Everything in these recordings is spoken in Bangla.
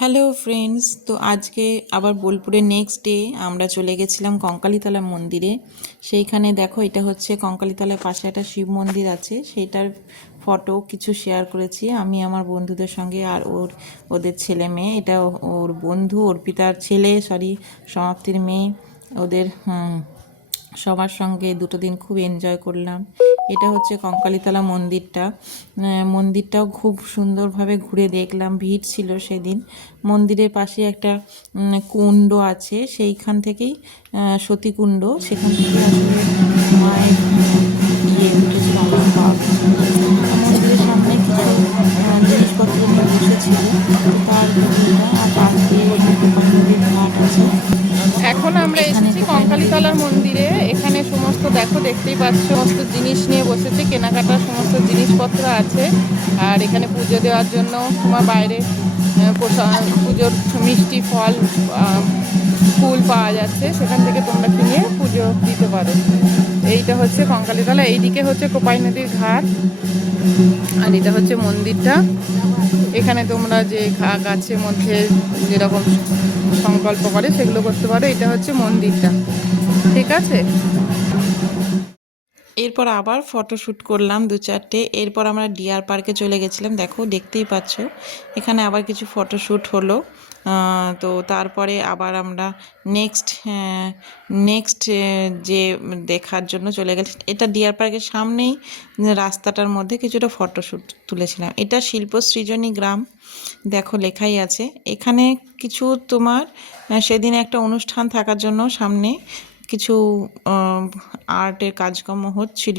হ্যালো ফ্রেন্ডস, তো আজকে আবার বোলপুরের নেক্সট ডে আমরা চলে গেছিলাম কঙ্কালীতলা মন্দিরে। সেইখানে দেখো, এটা হচ্ছে কঙ্কালীতলার পাশে একটা শিব মন্দির আছে, সেইটার ফটো কিছু শেয়ার করেছি আমি আমার বন্ধুদের সঙ্গে আর ওদের ছেলে মেয়ে। এটা ওর বন্ধু অর্পিতার ছেলে, সমাপ্তির মেয়ে। ওদের সবার সঙ্গে দুটো দিন খুব এনজয় করলাম। এটা হচ্ছে কঙ্কালীতলা মন্দিরটা। মন্দিরটাও খুব সুন্দরভাবে ঘুরে দেখলাম। ভিড় ছিল সেদিন। মন্দিরের পাশে একটা কুণ্ড আছে, সেইখান থেকেই সতীকুণ্ড, সেখান থেকে আসলে মায়ের উঠেছিল আমরা পাপ। মন্দিরের সামনে কিছু জিনিসপত্র নিয়ে বসেছিল, তো তার ভিডিওটা আর পাশে নদীর ঘাট আছে। এখন আমরা এসেছি কঙ্কালীতলার মন্দিরে। এখানে সমস্ত দেখতেই পাচ্ছ, সমস্ত জিনিস নিয়ে বসেছে, কেনাকাটার সমস্ত জিনিসপত্র আছে। আর এখানে পুজো দেওয়ার জন্য তোমার বাইরে পুজোর মিষ্টি ফল ফুল পাওয়া যাচ্ছে, সেখান থেকে তোমরা কিনে পুজো দিতে পারো। এইটা হচ্ছে কঙ্কালীতলা, এইদিকে হচ্ছে কোপাই নদীর ঘাট, আর এটা হচ্ছে মন্দিরটা। এখানে তোমরা যে গাছের মধ্যে যেরকম সংকল্প করে সেগুলো করতে পারো। এটা হচ্ছে মন্দিরটা, ঠিক আছে। এরপর আবার ফটোশ্যুট করলাম দু চারটে। এরপর আমরা ডিয়ার পার্কে চলে গেছিলাম, দেখো দেখতেই পাচ্ছ এখানে আবার কিছু ফটোশ্যুট হলো। তো তারপরে আবার আমরা নেক্সট যে দেখার জন্য চলে গেছি, এটা ডিয়ার পার্কের সামনেই রাস্তাটার মধ্যে কিছুটা ফটোশ্যুট তুলেছিলাম। এটা শিল্প সৃজনী গ্রাম, দেখো লেখাই আছে এখানে কিছু তোমার সেদিন একটা অনুষ্ঠান থাকার জন্য সামনে কিছু আর্টের কাজকর্ম হচ্ছিল,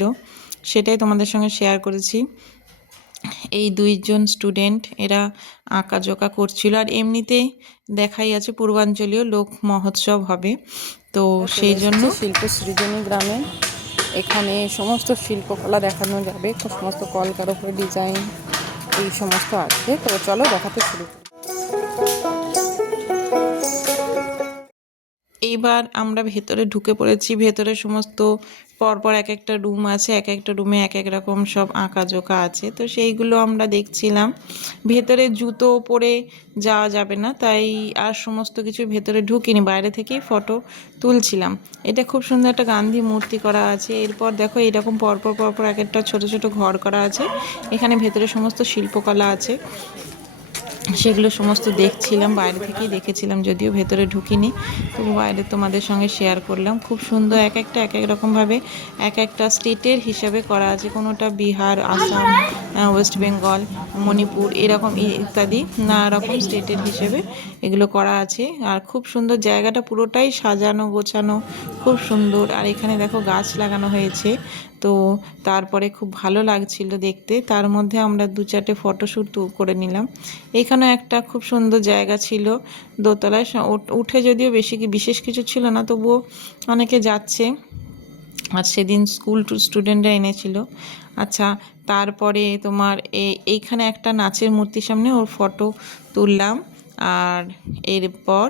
সেটাই তোমাদের সঙ্গে শেয়ার করেছি। এই দুইজন স্টুডেন্ট এরা আঁকাঝোঁকা করছিল, আর এমনিতে দেখাই আছে পূর্বাঞ্চলীয় লোক মহোৎসব হবে, তো সেই জন্য শিল্প সৃজনী গ্রামে এখানে সমস্ত শিল্পকলা দেখানো যাবে, সমস্ত কলকারখানার ডিজাইন এই সমস্ত আছে। তো চলো দেখাতে শুরু করি। এইবার আমরা ভেতরে ঢুকে পড়েছি। ভেতরে সমস্ত পরপর এক একটা রুম আছে, এক একটা রুমে এক এক রকম সব আঁকাঝোঁকা আছে, তো সেইগুলো আমরা দেখছিলাম। ভেতরে জুতো পরে যাওয়া যাবে না, তাই আর সমস্ত কিছু ভেতরে ঢুকিনি, বাইরে থেকেই ফটো তুলছিলাম। এটা খুব সুন্দর একটা গান্ধী মূর্তি করা আছে। এরপর দেখো এরকম পরপর পরপর এক একটা ছোট ছোট ঘর করা আছে, এখানে ভেতরে সমস্ত শিল্পকলা আছে, সেগুলো সমস্ত দেখছিলাম, বাইরে থেকেই দেখেছিলাম, যদিও ভেতরে ঢুকিনি, তবু বাইরে তোমাদের সঙ্গে শেয়ার করলাম। খুব সুন্দর, এক একটা এক এক রকমভাবে এক একটা স্টেটের হিসাবে করা আছে, কোনোটা বিহার, আসাম, ওয়েস্ট বেঙ্গল, মণিপুর, এরকম ইত্যাদি নানা রকম স্টেটের হিসেবে এগুলো করা আছে। আর খুব সুন্দর, জায়গাটা পুরোটাই সাজানো গোছানো, খুব সুন্দর। আর এখানে দেখো গাছ লাগানো হয়েছে, তো তারপরে খুব ভালো লাগছিল দেখতে। তার মধ্যে আমরা দু চারটে ফটোশ্যুট করে নিলাম। এখানে একটা খুব সুন্দর জায়গা ছিল, দোতলায় উঠে, যদিও বিশেষ কিছু ছিল না, তবুও অনেকে যাচ্ছে, আর সেদিন স্টুডেন্টরা এনেছিল। আচ্ছা, তারপরে তোমার এইখানে একটা নাচের মূর্তির সামনে ওর ফটো তুললাম। আর এরপর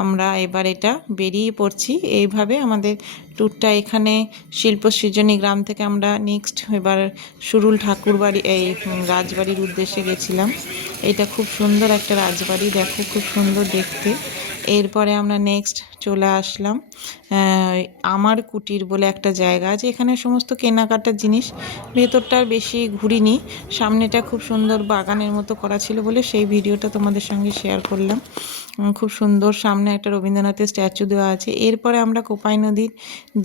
আমরা এবার এটা বেরিয়ে পড়ছি। এইভাবে আমাদের ট্যুরটা এখানে শিল্প সৃজনী গ্রাম থেকে আমরা নেক্সট এবার সুরুল ঠাকুরবাড়ি, এই রাজবাড়ির উদ্দেশ্যে গেছিলাম। এটা খুব সুন্দর একটা রাজবাড়ি, দেখো খুব সুন্দর দেখতে। এরপরে আমরা নেক্সট চলে আসলাম আমার কুটির বলে একটা জায়গা আছে, এখানে সমস্ত কেনাকাটার জিনিস। ভেতরটার বেশি ঘুরিনি, সামনেটা খুব সুন্দর বাগানের মতো করা ছিল বলে সেই ভিডিওটা তোমাদের সঙ্গে শেয়ার করলাম। খুব সুন্দর, সামনে একটা রবীন্দ্রনাথের স্ট্যাচু দেওয়া আছে। এরপরে আমরা কোপাই নদীর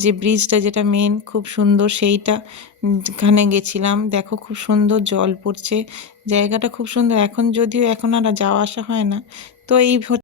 যে ব্রিজটা, যেটা মেন, খুব সুন্দর, সেইখানে গেছিলাম। দেখো খুব সুন্দর জল পড়ছে, জায়গাটা খুব সুন্দর। যদিও এখন আর যাওয়া আসা হয় না, তো এই